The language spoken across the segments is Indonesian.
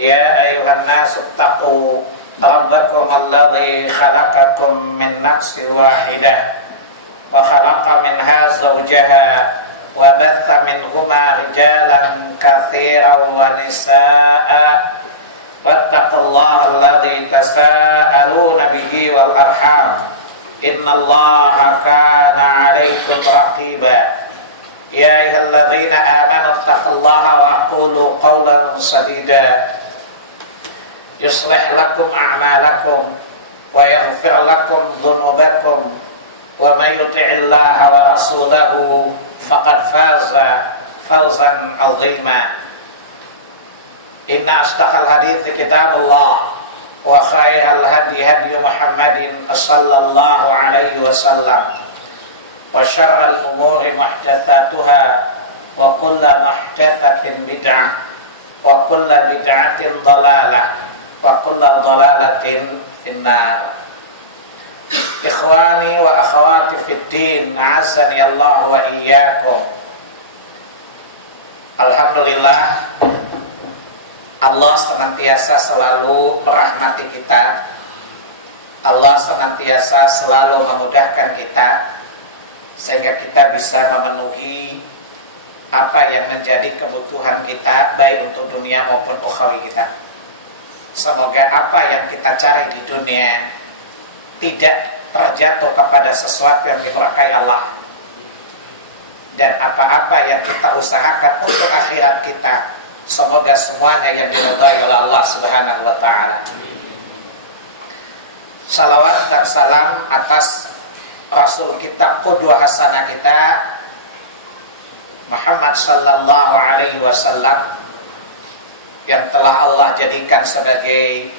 يا أيها الناس اتقوا ربكم الذي خلقكم من نفس واحدة وخلق منها زوجها وبث منهما رجالا كثيرا ونساء واتقوا الله الذي تساءلون به والأرحام إن الله كان عليكم رقيبا يا أيها الذين آمنوا اتقوا الله وقولوا قولا سديدا يصلح لكم أعمالكم ويغفر لكم ذنوبكم ومن يطع الله ورسوله فقد فاز فوزا عظيما إن أصدق الحديث كتاب الله وخير الهدي هدي محمد صلى الله عليه وسلم وشر الأمور محدثاتها وكل محدثة بدعة وكل بدعة ضلالة وكل ضلالة في النار. Ikhwani wa akhwati fid din, a'azzani Allah wa iyyakum. Alhamdulillah, Allah senantiasa selalu merahmati kita. Allah senantiasa selalu memudahkan kita sehingga kita bisa memenuhi apa yang menjadi kebutuhan kita, baik untuk dunia maupun ukhrawi kita. Semoga apa yang kita cari di dunia tidak terjatuh kepada sesuatu yang dimurkai Allah, dan apa-apa yang kita usahakan untuk akhirat kita, semoga semuanya yang diridhai oleh Allah Subhanahu wa taala. Salawat dan salam atas Rasul kita, qudwah hasanah kita, Muhammad sallallahu alaihi wasallam, yang telah Allah jadikan sebagai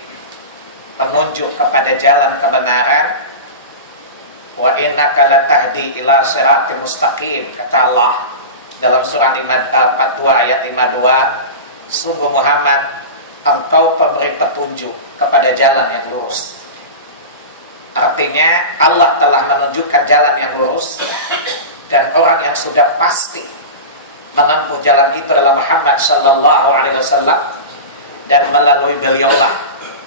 penunjuk kepada jalan kebenaran. Wa innaka latahdi ila siratal mustaqim, kata Allah dalam surah 42 ayat 52, sungguh Muhammad, engkau pemberi petunjuk kepada jalan yang lurus. Artinya Allah telah menunjukkan jalan yang lurus, dan orang yang sudah pasti menempuh jalan itu adalah Muhammad sallallahu alaihi wasallam, dan melalui beliaulah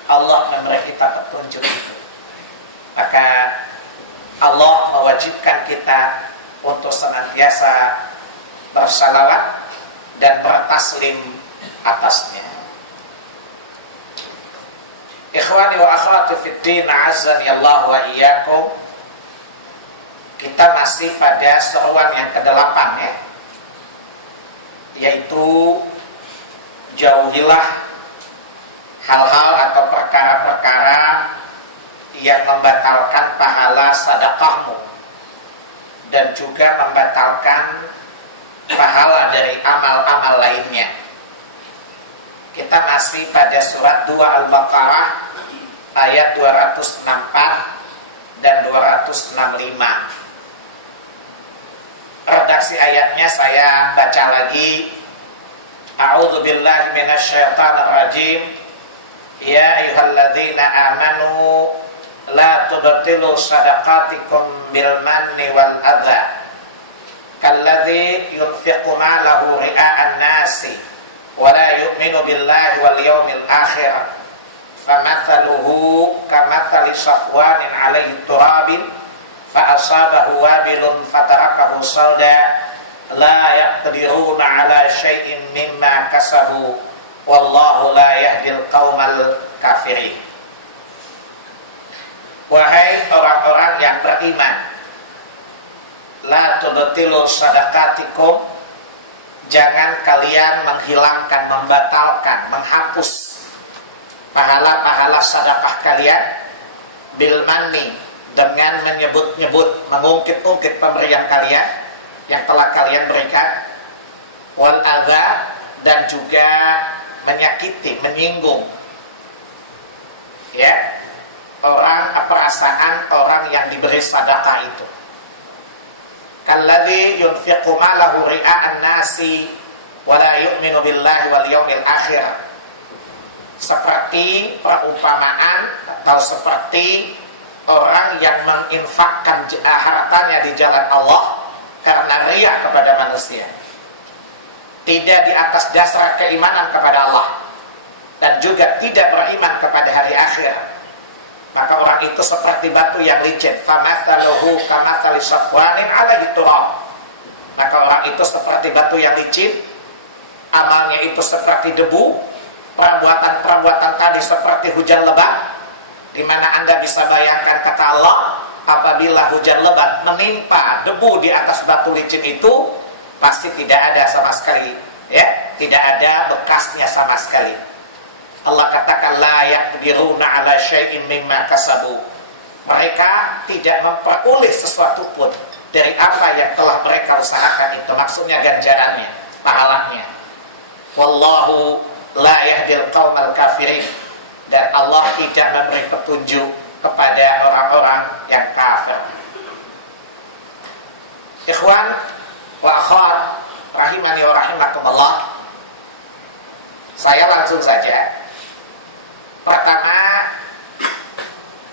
Allah memberi kita petunjuk itu. Maka Allah mewajibkan kita untuk senantiasa bersalawat dan bertaslim atasnya. Ikhwani wa akhwati fid din, a'azzani Allah wa iyyakum. Kita masih pada seruan yang ke-8 ya, yaitu jauhilah hal-hal atau perkara-perkara yang membatalkan pahala sedekahmu dan juga membatalkan pahala dari amal-amal lainnya. Kita masih pada surat 2 Al-Baqarah ayat 264 dan 265. Redaksi ayatnya saya baca lagi. A'udzubillahi minasyaitonir rajim. Ya ayyuhalladzina amanu la tubtilu shadaqatikum bil manni wal adha kalladzi yunfiqu malahu ria'an nasi wa la yu'minu billahi wal yawmil akhir famathaluhu kamathali safwanin 'alaihi turabin fa asabahu wabilun fatarakahu salda la yaqdiruna 'ala syai'in mimma kasabu wallahu la yahdil qaumal kafirin. Wahai orang-orang yang beriman, la tubtilu shadaqatikum, jangan kalian menghilangkan, membatalkan, menghapus pahala-pahala sedekah kalian bil manni, dengan menyebut-nyebut, mengungkit-ungkit pemberian kalian yang telah kalian berikan, wal adza, dan juga menyakiti, menyinggung ya orang, perasaan orang yang diberi sedekah itu. Kalladzi yunfiqu malahu ria'an nasi wa la yu'minu billahi wal yawmil akhir. Seperti perumpamaan atau seperti orang yang menginfakkan hartanya di jalan Allah karena riya kepada manusia, tidak di atas dasar keimanan kepada Allah, dan juga tidak beriman kepada hari akhir, maka orang itu seperti batu yang licin. Famathaluhu kamathali safwanin 'alaihi turab. Maka orang itu seperti batu yang licin, amalnya itu seperti debu, perbuatan-perbuatan tadi seperti hujan lebat, di mana Anda bisa bayangkan kata Allah, apabila hujan lebat menimpa debu di atas batu licin itu, pasti tidak ada sama sekali, ya, tidak ada bekasnya sama sekali. Allah katakan la yaqdiruna ala syai'in mimma kasabu. Mereka tidak memperoleh sesuatu pun dari apa yang telah mereka usahakan itu, maksudnya ganjarannya, pahalanya. Wallahu la yahdil qaumal kafirin. Dan Allah tidak memberi petunjuk kepada orang-orang yang kafir. Ikhwan wa akhwat rahimani wa rahimakumullah. Saya langsung saja. Pertama,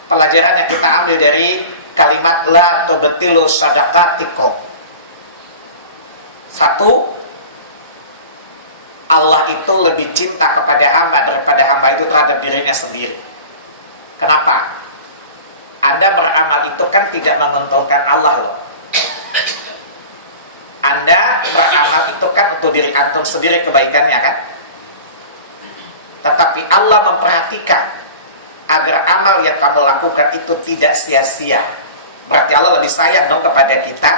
pelajaran yang kita ambil dari kalimat la tubtilu shadaqatikum. Satu, Allah itu lebih cinta kepada hamba daripada hamba itu terhadap dirinya sendiri. Kenapa? Anda beramal itu kan tidak menguntungkan Allah loh. Anda beramal itu kan untuk diri antum sendiri kebaikannya kan. Tetapi Allah memperhatikan agar amal yang kamu lakukan itu tidak sia-sia. Berarti Allah lebih sayang dong kepada kita.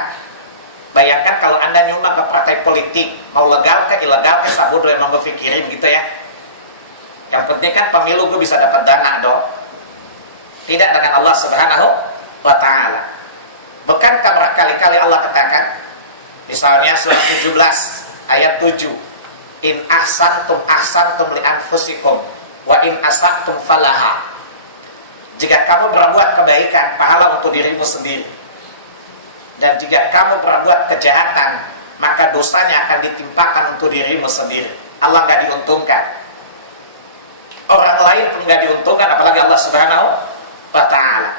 Bayangkan kalau Anda nyumbang ke partai politik, mau legal ke ilegal ke sabodo yang mau berpikirin gitu ya. Yang penting kan pemilu gue bisa dapat dana dong. Tidak dengan Allah Subhanahu wa ta'ala. Bukankah berkali-kali Allah katakan, misalnya surat 17 ayat 7, in ahsantum ahsantum li anfusikum wa in asa'tum falaha. Jika kamu berbuat kebaikan, pahala untuk dirimu sendiri. Dan jika kamu berbuat kejahatan, maka dosanya akan ditimpakan untuk dirimu sendiri. Allah nggak diuntungkan, orang lain pun nggak diuntungkan, apalagi Allah Subhanahu wa ta'ala.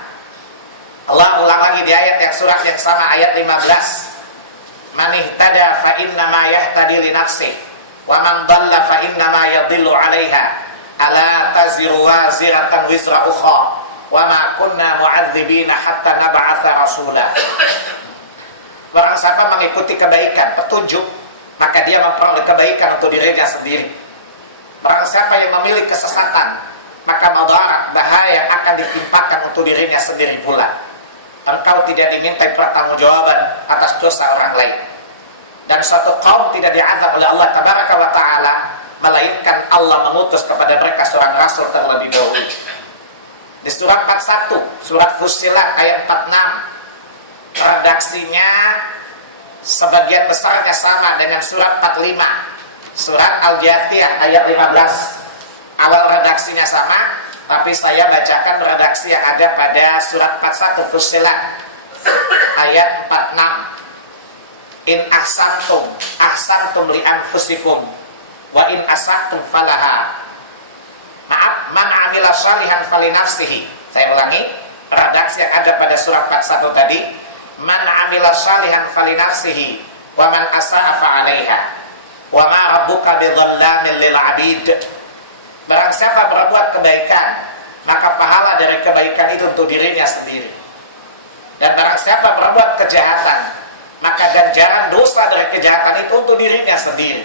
Allah ulang lagi di ayat yang surat yang sama, ayat 15, man ihtada fa innama yahtadi li nafsihi wa man dhalla fa innama yadhillu 'alaiha ala taziru waziratan wizra ukhra wa ma kunna mu'adzibina hatta nab'atsa rasula. Barang siapa mengikuti kebaikan, petunjuk, maka dia memperoleh kebaikan untuk dirinya sendiri. Barang siapa yang memilih kesesatan, maka madarat, bahaya akan ditimpakan untuk dirinya sendiri pula. Engkau tidak dimintai pertanggungjawaban atas dosa orang lain. Dan suatu kaum tidak diazab oleh Allah Tabaraka wa ta'ala, melainkan Allah mengutus kepada mereka seorang rasul terlebih dahulu. Di surat 41, surat Fussilat ayat 46, redaksinya sebagian besarnya sama dengan surat 45, surat Al-Jathiyah ayat 15. Awal redaksinya sama, tapi saya bacakan redaksi yang ada pada surat 41 Fussilat ayat 46. In ahsantum ahsantum li anfusikum wa in asa'tum falaha. Maaf, man amila shalihan falinafsihi. Saya ulangi, redaksi yang ada pada surat 41 tadi, man amila shalihan falinafsihi wa man asa'a fa'alaiha wa ma rabbuka bidhallamin lil 'abid. Barang siapa berbuat kebaikan, maka pahala dari kebaikan itu untuk dirinya sendiri. Dan barang siapa berbuat kejahatan, maka ganjaran dosa dari kejahatan itu untuk dirinya sendiri.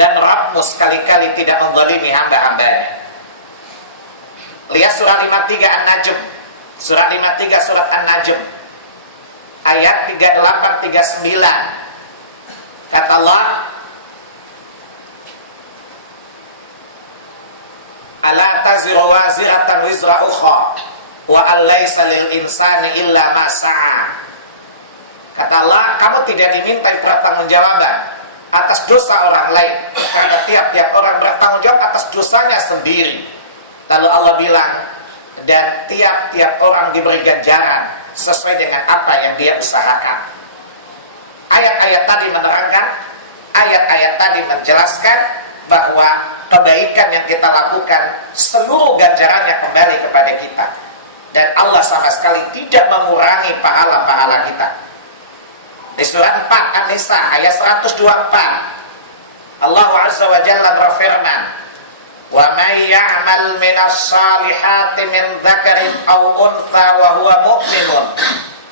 Dan Rabbmu sekali-kali tidak menzalimi hamba-hambanya. Lihat surah 53 An-Najm. Surah 53 surat An-Najm ayat 38-39. Kata Allah, ala taziru waziratan wizra ukhra wa alaysa lil insani illa ma sa'a. Kata Allah, kamu tidak dimintai pertanggungjawaban atas dosa orang lain, karena tiap-tiap orang bertanggung jawab atas dosanya sendiri. Lalu Allah bilang, dan tiap-tiap orang diberi ganjaran sesuai dengan apa yang dia usahakan. Ayat-ayat tadi menerangkan, ayat-ayat tadi menjelaskan bahwa kebaikan yang kita lakukan, seluruh ganjarannya kembali kepada kita. Dan Allah sama sekali tidak mengurangi pahala-pahala kita. Di surat 4 An-Nisa ayat 124, Allah Azza wa Jalla berfirman, Wa may ya'mal minas salihati min dzakarin aw untha wa huwa mu'minun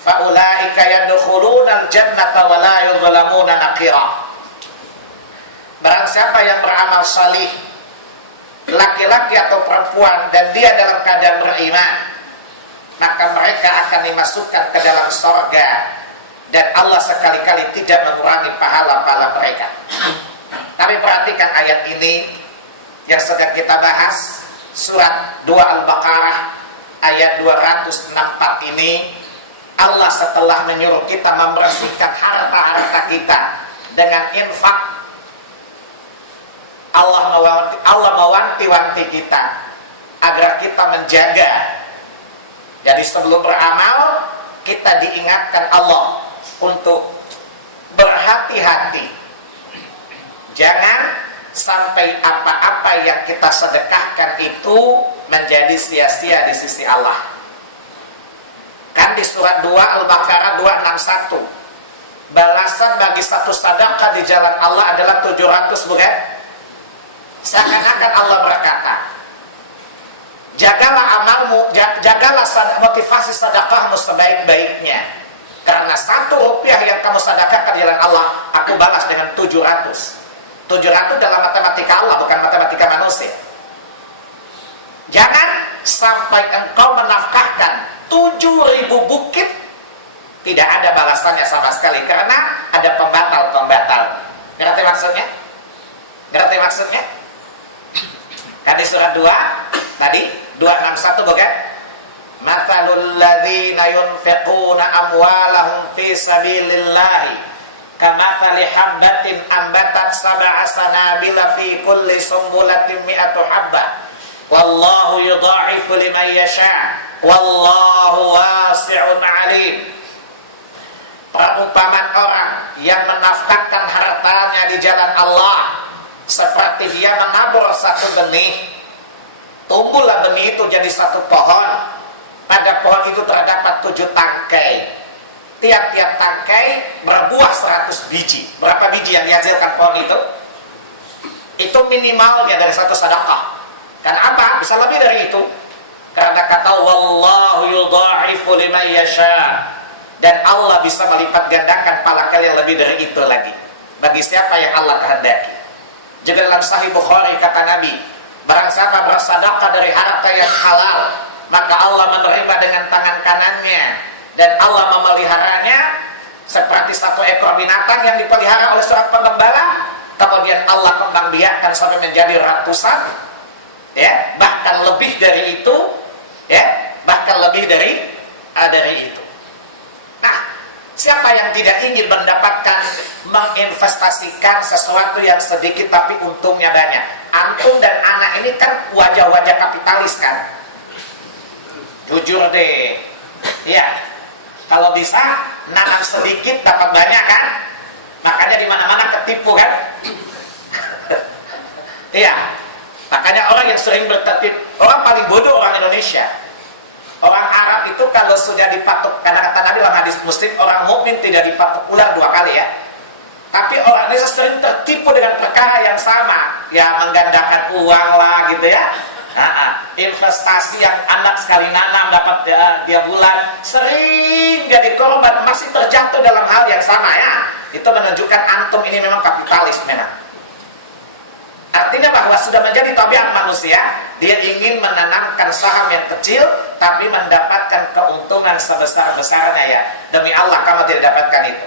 fa ulaika yadkhulunal jannata wa la yudhlamuna naqira. Barang siapa yang beramal salih, laki-laki atau perempuan, dan dia dalam keadaan beriman, maka mereka akan dimasukkan ke dalam surga, dan Allah sekali-kali tidak mengurangi pahala-pahala mereka. Tapi perhatikan ayat ini yang sedang kita bahas, surat 2 Al-Baqarah ayat 264 ini. Allah setelah menyuruh kita membersihkan harta-harta kita dengan infak, Allah mewanti-wanti kita agar kita menjaga. Jadi sebelum beramal, kita diingatkan Allah untuk berhati-hati. Jangan sampai apa-apa yang kita sedekahkan itu menjadi sia-sia di sisi Allah. Kan di surat 2 Al-Baqarah 261, balasan bagi satu sedekah di jalan Allah adalah 700 bukan? Seakan-akan Allah berkata, jagalah amalmu, jagalah motivasi sedekahmu sebaik-baiknya, karena 1 rupiah yang kamu sedekahkan di jalan Allah, aku balas dengan 700. 700 dalam matematika Allah, bukan matematika manusia. Jangan sampai engkau menafkahkan 7.000 bukit, tidak ada balasannya sama sekali, karena ada pembatal-pembatal. Ngerti maksudnya? Ngerti maksudnya? Kan di surat 2 tadi 261 bukan? Mathalul ladzina yunfiquna amwalahum fi sabilillahi kamathali habbatin ambatat sab'a sanabila fi kulli sumbulatin mi'atu habbah wallahu yudha'ifu liman yasha' wallahu wasi'un 'alim. Perumpamaan orang yang menafkahkan hartanya di jalan Allah seperti dia menabur satu benih. Tumbuhlah benih itu jadi satu pohon. Pada pohon itu terdapat 7 tangkai. Tiap-tiap tangkai berbuah 100 biji. Berapa biji yang dihasilkan pohon itu? Itu minimalnya dari satu sedekah. Karena apa? Bisa lebih dari itu. Karena kata wallahu yudha'ifu liman yasha, dan Allah bisa melipat gandakan pahala kalian lebih dari itu lagi bagi siapa yang Allah kehendaki. Juga dalam Sahih Bukhari kata Nabi, barang siapa bersedekah dari harta yang halal, maka Allah menerima dengan tangan kanannya, dan Allah memeliharanya seperti satu ekor binatang yang dipelihara oleh seorang pengembala. Kemudian Allah kembang biakkan sampai menjadi ratusan, ya, bahkan lebih dari itu, ya, bahkan lebih dari itu. Nah, siapa yang tidak ingin mendapatkan, menginvestasikan sesuatu yang sedikit tapi untungnya banyak? Antum dan anak ini kan wajah-wajah kapitalis kan? Jujur deh, ya. Kalau bisa nanam sedikit dapat banyak kan? Makanya di mana-mana ketipu kan? Iya. Makanya orang yang sering bertertib, orang paling bodoh orang Indonesia. Orang Arab itu kalau sudah dipatok, karena kata Nabi dalam hadis Muslim, orang mukmin tidak dipatok ular 2 kali ya. Tapi orang Indonesia sering tertipu dengan perkara yang sama, ya menggandakan uang lah gitu ya. Investasi yang anak sekali nanam dapat tiap bulan, sering jadi korban, masih terjatuh dalam hal yang sama ya. Itu menunjukkan antum ini memang kapitalis memang. Artinya bahwa sudah menjadi tabiat manusia, dia ingin menanamkan saham yang kecil tapi mendapatkan keuntungan sebesar-besarnya ya. Demi Allah kamu tidak dapatkan itu,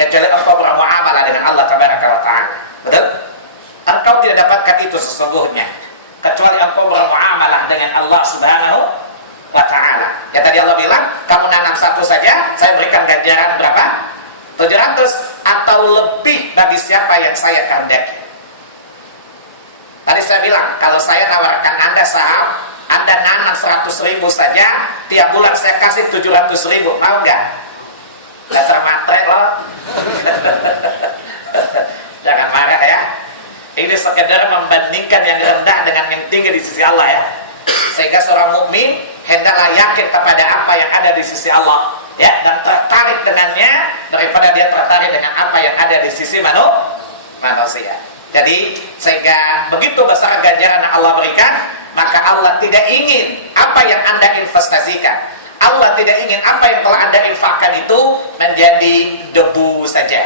kecuali engkau bermuamalah dengan Allah Tabaraka wa Ta'ala. Betul? Engkau tidak dapatkan itu sesungguhnya, kecuali engkau bermuamalah dengan Allah Subhanahu wa Ta'ala. Ya tadi Allah bilang, kamu nanam satu saja, saya berikan ganjaran berapa? 700 atau lebih bagi siapa yang saya kehendaki. Tadi saya bilang, kalau saya nawarkan Anda saham, Anda nanam 100.000 saja, tiap bulan saya kasih 700.000, mau nggak? Dasar matre loh. Jangan marah ya. Ini sekedar membandingkan yang rendah dengan yang tinggi di sisi Allah ya. Sehingga seorang mukmin hendaklah yakin kepada apa yang ada di sisi Allah ya, dan tertarik dengannya daripada dia tertarik dengan apa yang ada di sisi manusia. Jadi sehingga begitu besar ganjaran yang Allah berikan, maka Allah tidak ingin apa yang Anda investasikan, Allah tidak ingin apa yang telah Anda infakkan itu menjadi debu saja.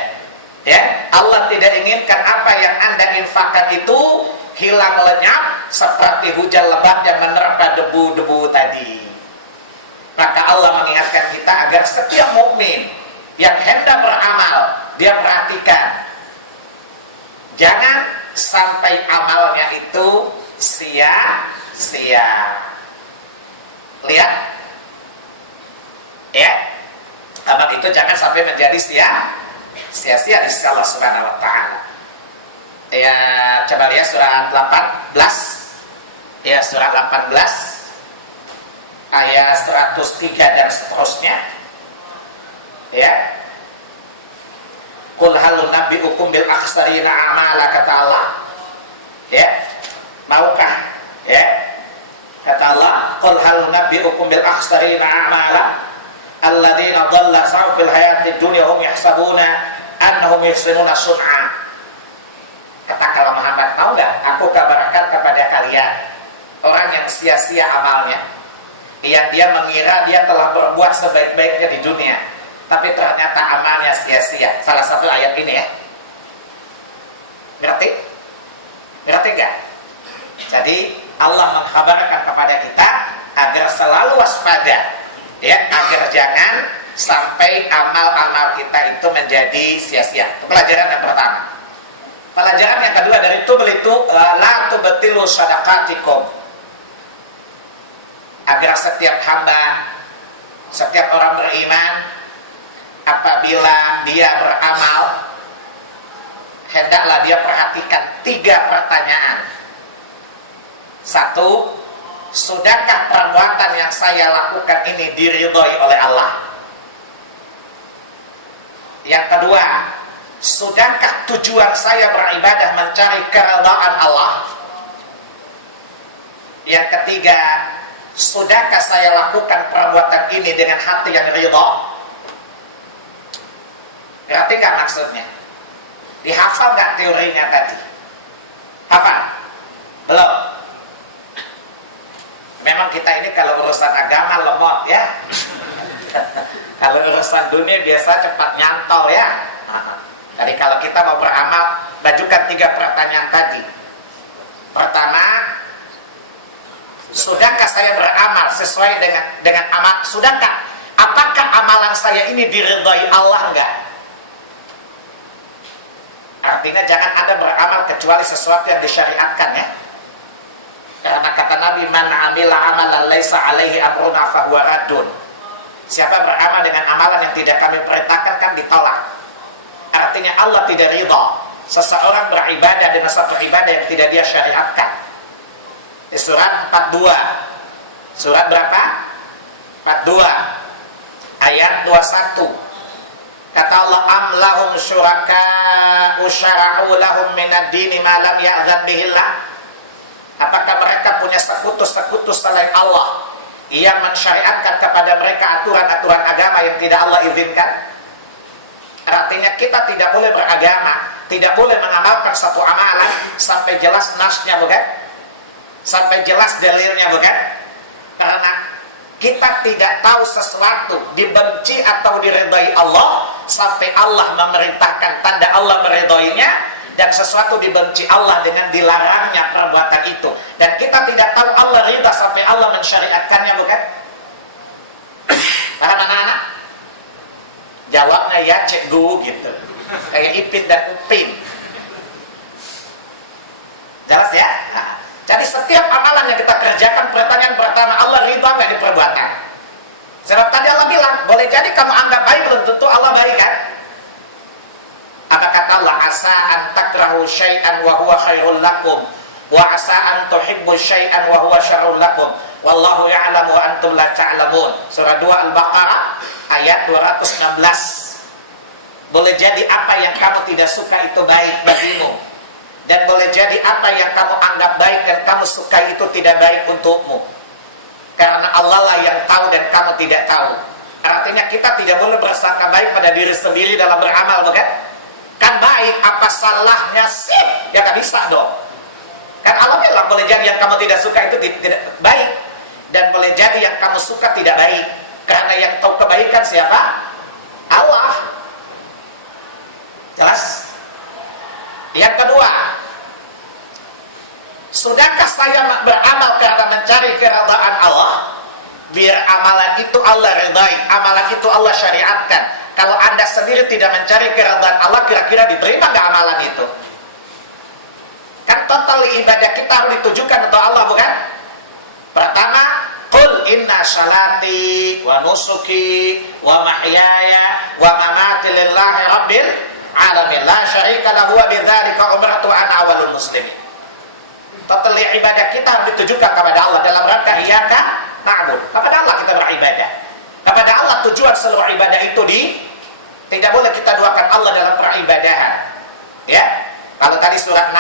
Ya, Allah tidak inginkan apa yang Anda infakkan itu hilang lenyap seperti hujan lebat yang menerpa debu-debu tadi. Maka Allah mengingatkan kita agar setiap mukmin yang hendak beramal, dia perhatikan, jangan sampai amalnya itu sia-sia. Lihat, ya, amal itu jangan sampai menjadi sia-sia di sisi Allah Subhanahu wa taala. Ya, coba lihat surat 18. Ya, surat 18 ayat 103 dan seterusnya. Ya. Qul hal nunabbi'ukum bil akhsarina a'mala, kata Allah. Ya. Maukah, ya? Kata Allah, qul hal nunabbi'ukum bil akhsarina a'mala alladzina dhalla sa'u fil hayatid dunya hum yahsabuna annahum yuhsinuna sun'a. Katakanlah Muhammad, mau nggak aku kabarkan kepada kalian orang yang sia-sia amalnya, yang dia mengira dia telah berbuat sebaik-baiknya di dunia, tapi ternyata amalnya sia-sia. Salah satu ayat ini, ya. Ngerti? Ngerti nggak? Jadi Allah mengkabarkan kepada kita agar selalu waspada, ya, agar jangan sampai amal-amal kita itu menjadi sia-sia. Itu pelajaran yang pertama. Pelajaran yang kedua dari itu la tubtilu shadaqatikum, agar setiap hamba, setiap orang beriman, apabila dia beramal, hendaklah dia perhatikan 3 pertanyaan. 1, sudahkah perbuatan yang saya lakukan ini diridhoi oleh Allah? Yang kedua, sudahkah tujuan saya beribadah mencari keridhaan Allah? Yang ketiga, sudahkah saya lakukan perbuatan ini dengan hati yang ridha? Ngerti nggak maksudnya? Dihafal nggak teorinya tadi? Hafal? Belum? Memang kita ini kalau urusan agama lemot, ya. Kalau urusan dunia biasa cepat nyantol, ya. Jadi kalau kita mau beramal, bajukan 3 pertanyaan tadi. Pertama, sudahkah saya beramal sesuai dengan amal? Sudahkah? Apakah amalan saya ini diridhai Allah enggak? Artinya jangan ada beramal kecuali sesuatu yang disyariatkan, ya. Karena kata Nabi, man amila amalan laisa alaihi amruna fahuwa raddun. Siapa beramal dengan amalan yang tidak kami perintahkan kan ditolak. Artinya Allah tidak ridha seseorang beribadah dengan satu ibadah yang tidak dia syariatkan. Di surat 42. Surat berapa? 42 ayat 21. Kata Allah, am lahum syuraka'u syara'u lahum minad dini ma lam ya'zan bihillah. Apakah mereka punya sekutu-sekutu selain Allah yang mensyariatkan kepada mereka aturan-aturan agama yang tidak Allah izinkan? Artinya kita tidak boleh beragama, tidak boleh mengamalkan satu amalan sampai jelas nasnya, bukan? Sampai jelas dalilnya, bukan? Karena kita tidak tahu sesuatu dibenci atau diridhai Allah sampai Allah memerintahkan tanda Allah meridhoinya, dan sesuatu dibenci Allah dengan dilarangnya perbuatan itu. Dan kita tidak tahu Allah ridha sampai Allah mensyariatkannya, bukan? Paham anak-anak? Jawabnya ya cikgu gitu. Kayak Ipin dan Upin. Jelas, ya? Nah, jadi setiap amalan yang kita kerjakan, pertanyaan pertama, Allah ridha nggak di perbuatan? Sebab tadi Allah bilang, boleh jadi kamu anggap baik, belum tentu Allah baik, kan? Apa kata Allah? Asa an takrahu syai'an wa huwa khairul lakum, wa asa an tuhibbu syai'an wa huwa syarrul lakum, wallahu ya'lamu wa antum la ta'lamun. Surah 2 Al-Baqarah ayat 216. Boleh jadi apa yang kamu tidak suka itu baik bagimu, dan boleh jadi apa yang kamu anggap baik dan kamu suka itu tidak baik untukmu. Karena Allah lah yang tahu dan kamu tidak tahu. Artinya kita tidak boleh bersangka baik pada diri sendiri dalam beramal, bukan? Kan baik baik, apa salahnya sih? Ya nggak bisa dong. Kan Allah bilang boleh jadi yang kamu tidak suka itu tidak baik, dan boleh jadi yang kamu suka tidak baik. Karena yang tahu kebaikan siapa? Allah. Jelas? Yang kedua, sudahkah saya beramal karena mencari keridhaan Allah? Biar amalan itu Allah ridai, amalan itu Allah syariatkan. Kalau Anda sendiri tidak mencari keridhaan Allah, kira-kira diterima nggak amalan itu? Kan total ibadah kita harus ditujukan untuk Allah, bukan? Pertama, qul inna salati wa nusuki wa mahyaya wa mamati lillahi rabbil alamin la syarika lahu wa bidzalika umirtu ana awwalul muslimin. Total ibadah kita harus ditujukan kepada Allah dalam rangka iyyaka na'budu. Kepada Allah kita beribadah. Kepada Allah tujuan seluruh ibadah itu tidak boleh kita duakan Allah dalam peribadahan. Ya. Kalau tadi surat 6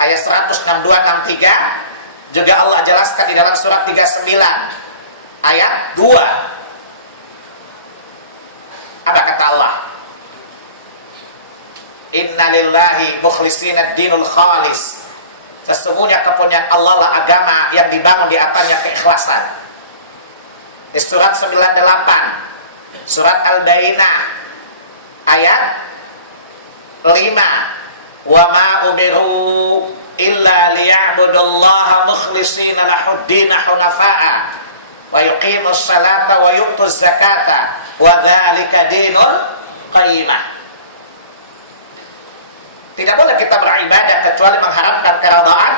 ayat 162 63 juga Allah jelaskan di dalam surat 39 ayat 2. Apa kata Allah? Inna lillahi mukhlisina ad-dinul khalis. Sesungguhnya kepunyaan Allah lah agama yang dibangun di atasnya keikhlasan. Di surat 98, surat Al-Bayyinah ayat 5. Wa ma umiru illa liya'budullaha mukhlishina lahud-din hunafa'a wa yuqimus salata wa yu'tuz zakata wa dzalika dinul qayyimah. Tidak boleh kita beribadah kecuali mengharapkan keridhaan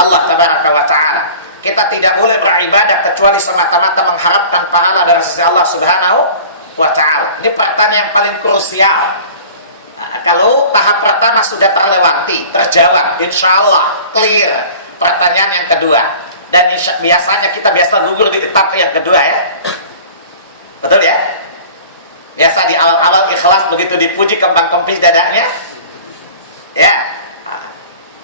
Allah tabaraka wa ta'ala. Kita tidak boleh beribadah kecuali semata-mata mengharapkan pahala dari sisi Allah subhanahu wa ta'ala. Ini pertanyaan yang paling krusial. Kalau tahap pertama sudah terlewati, terjawab, insya Allah clear. Pertanyaan yang kedua, dan biasanya kita gugur di etap yang kedua, ya. Betul ya? Biasa di awal-awal ikhlas, begitu dipuji kembang-kempis dadanya. Ya.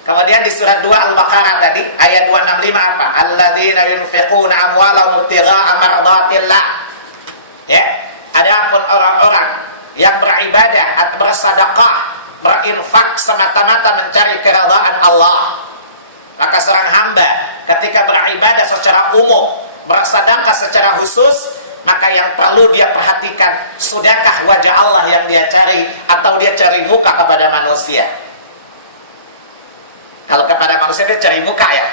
Kemudian di surat 2 Al-Baqarah tadi ayat 265 apa? Alladzina yunfiquna amwalahum ibtigha'a mardatillah. Ya. Adapun orang-orang yang beribadah atau bersedekah, berinfak semata-mata mencari keridhaan Allah. Maka seorang hamba ketika beribadah secara umum, bersedekah secara khusus, maka yang perlu dia perhatikan, sudahkah wajah Allah yang dia cari atau dia cari muka kepada manusia? Kalau kepada manusia dia cari muka, ya.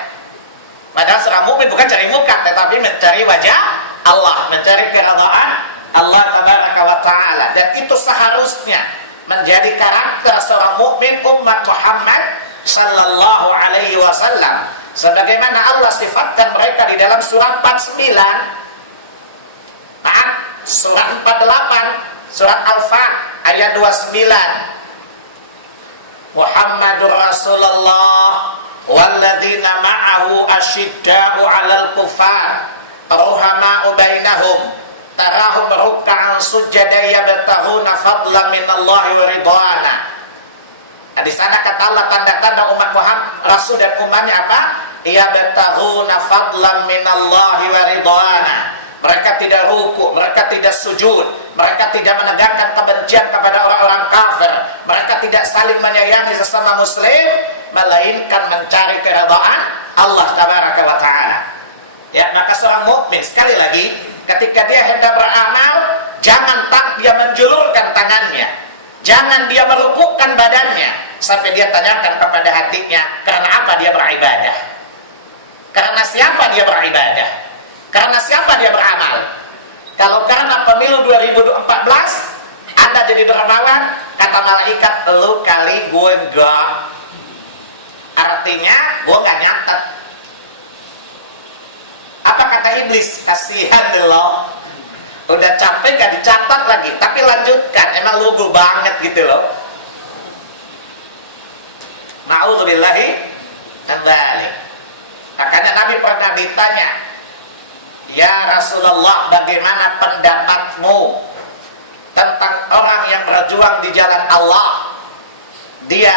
Padahal seorang mukmin bukan cari muka, tetapi mencari wajah Allah, mencari keridhaan Allah tabaraka wa ta'ala. Dan itu seharusnya menjadi karakter seorang mukmin umat Muhammad sallallahu alaihi wasallam, sebagaimana Allah sifatkan mereka di dalam surat 49, surat 48, surat Al-Fat ayat 29. Muhammadur Rasulullah walladzina ma'ahu asyidda'u 'alal kuffar ruhama'u bainahum tarahum ruk'an sujada yabtaghuna fadlan minallahi wa ridwana. Nah, di sana kata Allah tanda-tanda umat Muhammad Rasul dan umatnya apa? Yabtaghuna fadlan minallahi wa ridwana. Mereka tidak ruku, mereka tidak sujud, mereka tidak menegakkan kebencian kepada orang-orang kafir, mereka tidak saling menyayangi sesama muslim, melainkan mencari keridhaan Allah tabaraka wa ta'ala. Ya, maka seorang mukmin sekali lagi ketika dia hendak beramal, jangan dia menjulurkan tangannya, jangan dia merukukkan badannya sampai dia tanyakan kepada hatinya, karena apa dia beribadah? Karena siapa dia beribadah? Karena siapa dia beramal? Kalau karena pemilu 2014 Anda jadi dermawan, kata malaikat, lu kali gue enggak. Artinya gue enggak nyatet. Apa kata iblis? Kasihan lo, udah capek gak dicatat lagi, tapi lanjutkan, emang lugu banget gitu loh. Na'udzubillahi min dzalik. Makanya Nabi pernah ditanya, ya Rasulullah, bagaimana pendapatmu tentang orang yang berjuang di jalan Allah? Dia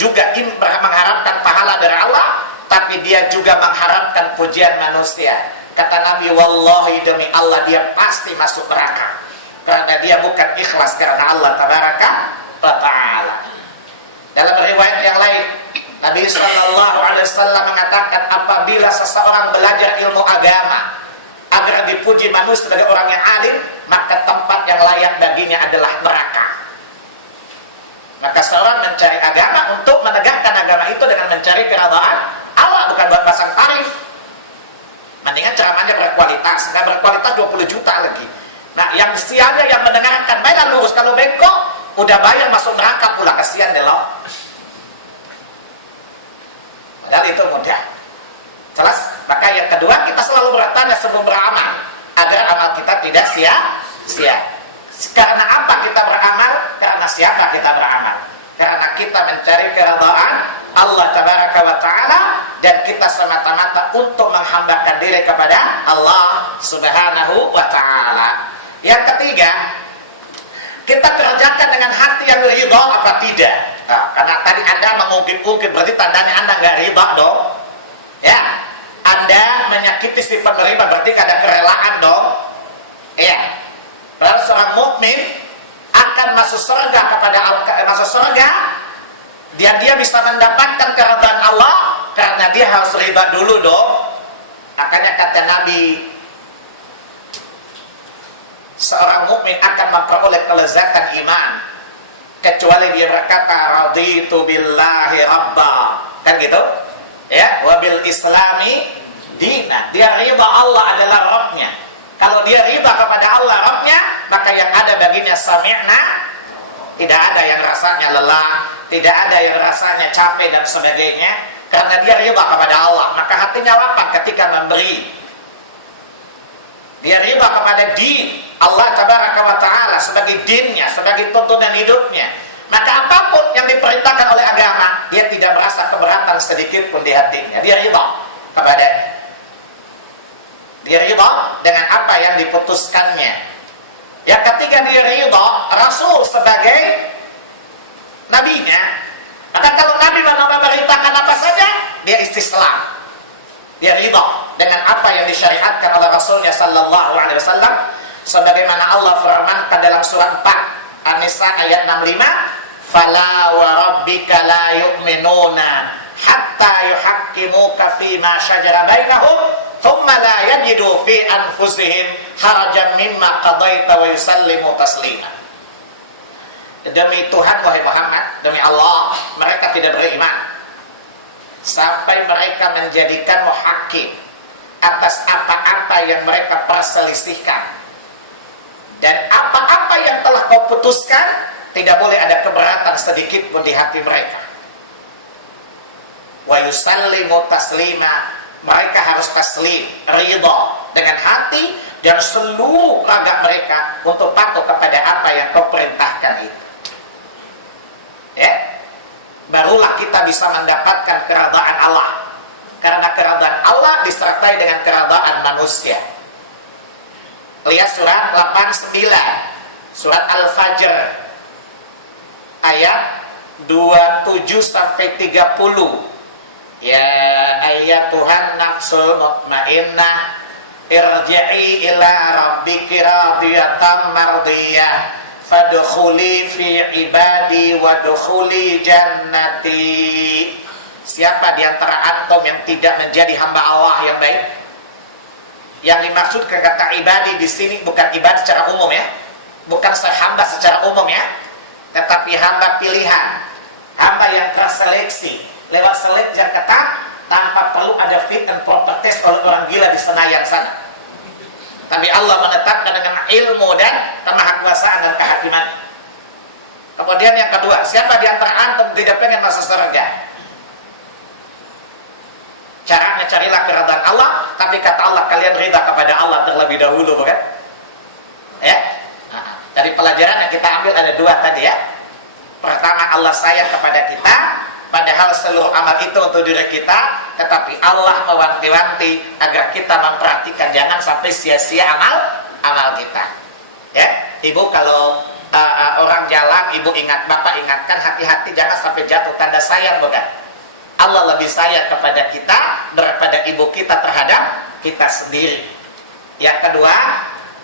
juga mengharapkan pahala dari Allah, tapi dia juga mengharapkan pujian manusia. Kata Nabi, wallahi demi Allah, dia pasti masuk neraka, karena dia bukan ikhlas karena Allah tabaraka wa ta'ala. Dalam riwayat yang lain, Nabi SAW mengatakan, apabila seseorang belajar ilmu agama agar dipuji manusia sebagai orang yang alim, maka tempat yang layak baginya adalah neraka. Maka seorang mencari agama untuk menegakkan agama itu dengan mencari keridhaan Allah, bukan buat pasang tarif. Mendingan ceramahnya berkualitas, nggak berkualitas 20 juta lagi. Nah, yang sialnya yang mendengarkan, baiklah lurus, kalau bengkok udah bayar masuk neraka pula, kasihan deh lo. Padahal itu mudah. Jelas? Maka yang kedua, kita selalu bertanya sebelum beramal agar amal kita tidak sia-sia. Karena apa kita beramal? Karena siapa kita beramal? Karena kita mencari keridhaan Allah Tabaraka wa Ta'ala, dan kita semata-mata untuk menghambakan diri kepada Allah Subhanahu wa Ta'ala. Yang ketiga, kita kerjakan dengan hati yang ridha apa tidak? Nah, karena tadi Anda mengungkit-ungkit, berarti tandanya Anda nggak ridha dong. Ya, Anda menyakiti si penerima, berarti nggak ada kerelaan dong. Ya, kalau seorang mukmin akan masuk surga dia bisa mendapatkan keridhaan Allah karena dia harus ridha dulu dong. Makanya kata Nabi, seorang mukmin akan memperoleh kelezatan iman kecuali dia berkata raditu billahi rabba, kan gitu ya, wabil islami dina. Dia ridha Allah adalah Rabbnya. Kalau dia ridha kepada Allah Rabbnya, maka yang ada baginya sami'na, tidak ada yang rasanya lelah, tidak ada yang rasanya capek dan sebagainya, karena dia ridha kepada Allah. Maka hatinya lapang ketika memberi. Dia ridha kepada din Allah Tabaraka wa Ta'ala sebagai dinnya, sebagai tuntunan hidupnya. Maka apapun yang diperintahkan oleh agama, dia tidak merasa keberatan sedikit pun di hatinya. Dia ridha kepada, dia ridha dengan apa yang diputuskannya. Yang ketiga, dia ridha Rasul sebagai nabinya. Maka kalau Nabi memerintahkan apa saja, dia istislam. Dia ridha dengan apa yang disyariatkan oleh Rasulnya sallallahu alaihi wasallam, sebagaimana Allah firmankan dalam surah 4 An-Nisa ayat 65, "Fala wa rabbika la yu'minuna hatta yuhaqqimuka fi ma shajara bainahum, thumma la yajidu fi anfusihim harajan mimma qadaita wa yusallimu taslima." Demi Tuhan wahai Muhammad, demi Allah, mereka tidak beriman sampai mereka menjadikanmu hakim atas apa-apa yang mereka perselisihkan, dan apa-apa yang telah kau putuskan tidak boleh ada keberatan sedikit pun di hati mereka. Wa yusallimu taslima, mereka harus taslim, ridha dengan hati dan seluruh raga mereka untuk patuh kepada apa yang kau perintahkan itu. Ya, barulah kita bisa mendapatkan keridhaan Allah, karena keridhaan Allah disertai dengan keridhaan manusia. Lihat surat 89, surat Al-Fajr ayat 27 sampai 30. Ya ayyatuhan nafsul mutmainnah, irji'i ila rabbiki radiyatan mardiyah, fadkhuli fi ibadi wadkhuli jannati. Siapa di antara antum yang tidak menjadi hamba Allah yang baik? Yang dimaksud kata ibadi di sini bukan ibadi secara umum ya, bukan hamba secara umum ya, tetapi hamba pilihan, hamba yang terseleksi lewat seleksi yang ketat tanpa perlu ada fit and proper test oleh orang gila di Senayan sana. Tapi Allah menetapkan dengan ilmu dan kemahakuasaan dan kehakiman. Kemudian yang kedua, siapa di antara antum tidak pengen masuk surga? Caranya carilah keridhaan Allah, tapi kata Allah kalian ridha kepada Allah terlebih dahulu, bukan? Ya. Dari pelajaran yang kita ambil ada dua tadi ya. Pertama, Allah sayang kepada kita, padahal seluruh amal itu untuk diri kita, tetapi Allah mewanti-wanti agar kita memperhatikan jangan sampai sia-sia amal kita. Ya, ibu kalau orang jalan, ibu bapak ingatkan hati-hati jangan sampai jatuh, tanda sayang, bukan? Allah lebih sayang kepada kita daripada ibu kita terhadap kita sendiri. Yang kedua,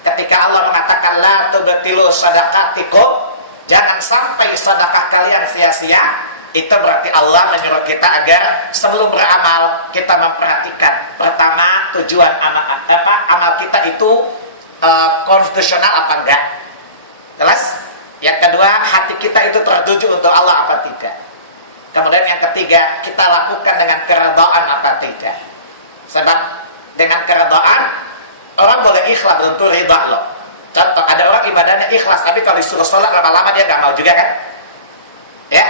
ketika Allah mengatakan la tubtilu shadaqatikum, jangan sampai sedekah kalian sia-sia. Itu berarti Allah menyuruh kita agar sebelum beramal kita memperhatikan pertama tujuan amal kita itu konstitusional apa enggak. Jelas? Yang kedua, hati kita itu tertuju untuk Allah apa tidak. Kemudian yang ketiga, kita lakukan dengan keredaan apa tidak. Sebab dengan keredaan orang boleh ikhlas, belum tentu ridha loh. Contoh, ada orang ibadahnya ikhlas, tapi kalau disuruh sholat lama-lama dia gak mau juga kan? Ya,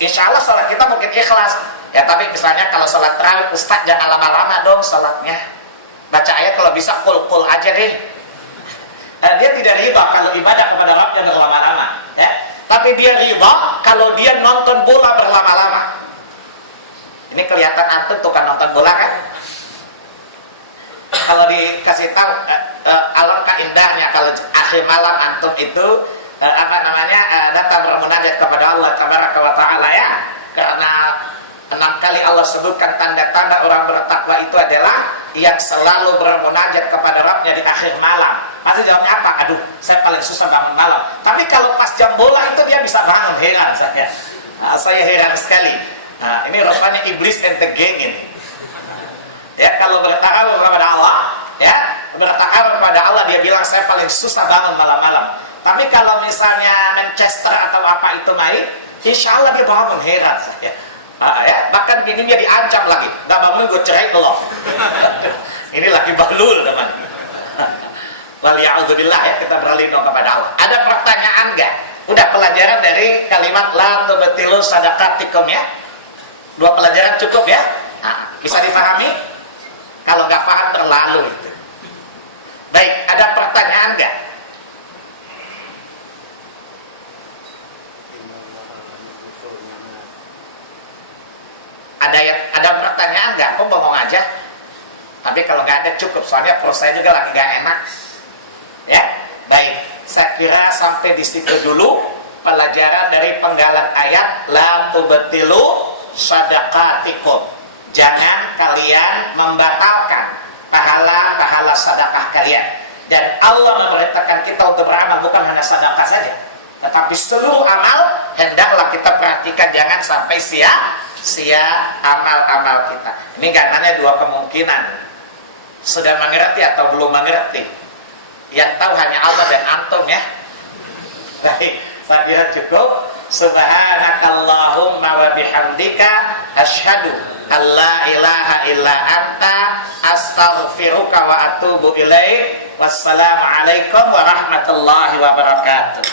insya Allah sholat kita mungkin ikhlas. Ya, tapi misalnya kalau sholat tarawih, Ustaz jangan lama-lama dong sholatnya. Baca ayat kalau bisa kul aja deh. Dia tidak riba kalau ibadah kepada Rabbnya berlama-lama. Ya, tapi dia riba kalau dia nonton bola berlama-lama. Ini kelihatan antum tukang nonton bola kan? Kalau dikasih tahu alangkah indahnya kalau akhir malam antum itu datang bermunajat kepada Allah tabaraka wa taala ya. Karena 6 kali Allah sebutkan tanda-tanda orang bertakwa itu adalah yang selalu bermunajat kepada Rabbnya di akhir malam. Pasti jawabnya apa? Aduh, saya paling susah bangun malam. Tapi kalau pas jam bola itu dia bisa bangun, heran saya. Saya heran sekali. Ini rupanya iblis and the gang ini. Ya, kalau bertakwa kepada Allah, ya, bertakwa kepada Allah dia bilang saya paling susah bangun malam-malam. Tapi kalau misalnya Manchester atau apa itu main, insya Allah dia bangun, heran saya. Ya, bahkan bininya diancam lagi, nggak bangun gue cerai loh. Ini lagi bahlul teman. Waliya'udzubillah ya, kita berlindung kepada Allah. Ada pertanyaan nggak? Udah pelajaran dari kalimat la tubtilu sadaqatikum ya. 2 pelajaran cukup ya. Bisa dipahami? Kalau nggak paham terlalu itu. Baik, ada pertanyaan nggak? Ada pertanyaan nggak? Kok ngomong aja? Tapi kalau nggak ada cukup, soalnya perut saya juga lagi nggak enak. Ya, baik. Saya kira sampai di situ dulu pelajaran dari penggalan ayat la tubtilu sadaqatikum. Jangan kalian membatalkan pahala-pahala sedekah kalian. Dan Allah memerintahkan kita untuk beramal bukan hanya sedekah saja, tetapi seluruh amal hendaklah kita perhatikan, jangan sampai sia-sia amal-amal kita. Ini nggak nanya 2 kemungkinan. Sudah mengerti atau belum mengerti? Yang tahu hanya Allah dan antum ya. Baik, saya kira cukup. Subhanakallahumma wa bihamdika asyhadu alla ilaha illa anta astaghfiruka wa atubu ilaik. Wassalamualaikum warahmatullahi wabarakatuh.